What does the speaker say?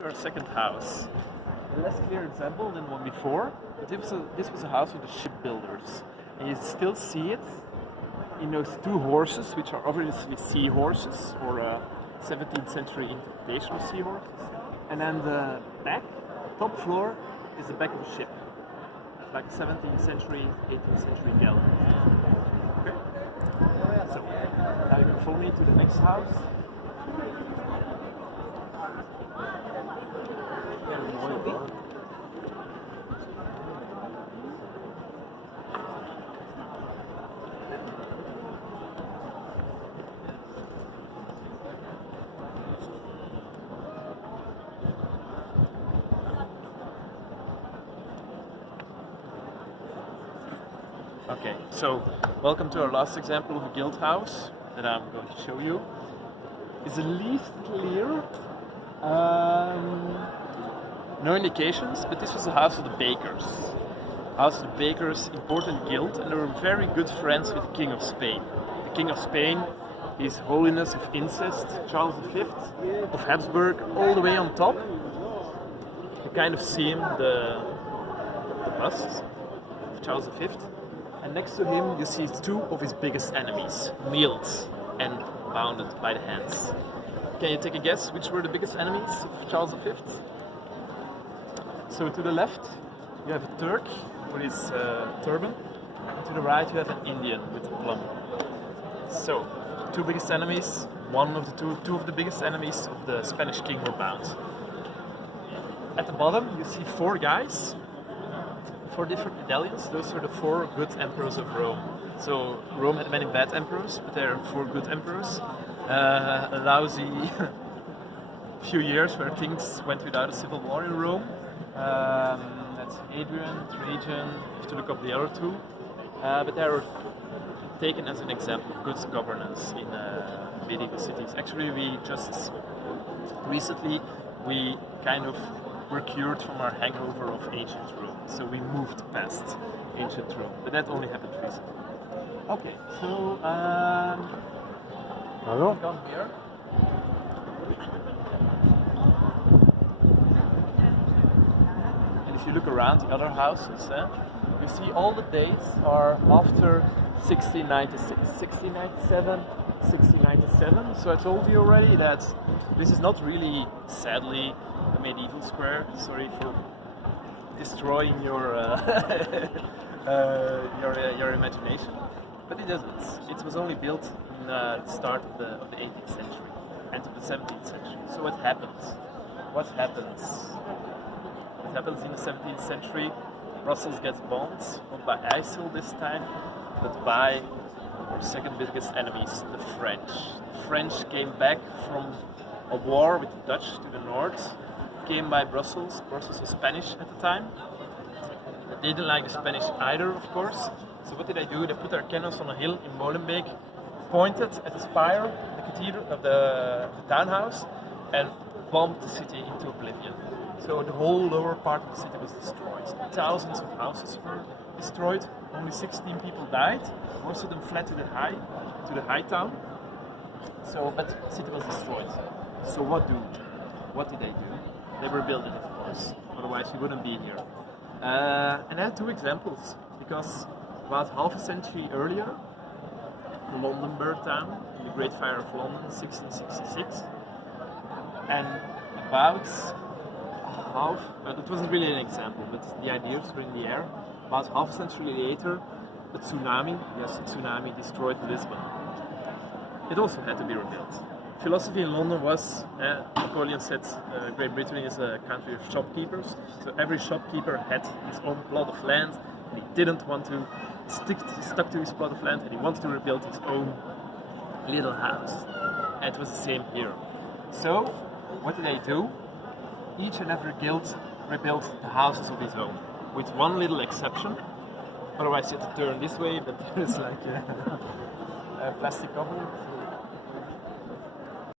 Our second house. A less clear example than one before, but this was a house of the shipbuilders. And you still see it in those two horses, which are obviously seahorses, or a 17th century interpretation of seahorses. And then the back, top floor, is the back of a ship. Like a 17th century, 18th century galley. Okay? So, now you can follow me to the next house. Okay, so welcome to our last example of a guild house that I'm going to show you. It's the least clear, no indications, but this was the house of the bakers. House of the bakers, important guild, and they were very good friends with the King of Spain. The King of Spain, His Holiness of Incest, Charles V of Habsburg, all the way on top. You kind of see him, the bust of Charles V. And next to him you see two of his biggest enemies, kneeled and bounded by the hands. Can you take a guess which were the biggest enemies of Charles V? So to the left you have a Turk with his turban, and to the right you have an Indian with a plum. So, two biggest enemies, two of the biggest enemies of the Spanish king were bound. At the bottom you see four guys, four different medallions. Those were the four good emperors of Rome. So Rome had many bad emperors, but there are four good emperors. A lousy few years where things went without a civil war in Rome. That's Adrian, Trajan, you have to look up the other two. But they were taken as an example of good governance in medieval cities. Actually, recently kind of were cured from our hangover of ancient Rome. So we moved past ancient Rome, but that only happened recently. Okay, so come here. And if you look around the other houses, you see all the dates are after 1696, 1697, 1697. So I told you already that this is not really, sadly, a medieval square. Sorry for destroying your your imagination, but it isn't. It was only built in the start of the 18th century, end of the 17th century. So what happens? What happens? What happens in the 17th century? Brussels gets bombed, not by ISIL this time, but by our second biggest enemies, the French. The French came back from a war with the Dutch to the north, came by Brussels. Brussels was Spanish at the time. They didn't like the Spanish either, of course. So what did they do? They put their cannons on a hill in Molenbeek, pointed at the spire, the cathedral of the townhouse, and bombed the city into oblivion. So the whole lower part of the city was destroyed. Thousands of houses were destroyed. Only 16 people died. Most of them fled to the high town. So, but the city was destroyed. So what did they do? They were building it, of course. Otherwise, we wouldn't be here. And I had two examples, because about half a century earlier, London burned down in the Great Fire of London, 1666. And about it wasn't really an example, but the ideas were in the air. About half a century later, a tsunami destroyed Lisbon. It also had to be rebuilt. Philosophy in London was, Napoleon said, Great Britain is a country of shopkeepers. So every shopkeeper had his own plot of land, and he didn't want to stuck to his plot of land, and he wanted to rebuild his own little house. And it was the same here. So, what did they do? Each and every guild rebuilt the houses of his own, with one little exception. Otherwise you have to turn this way, but there's like a plastic cover.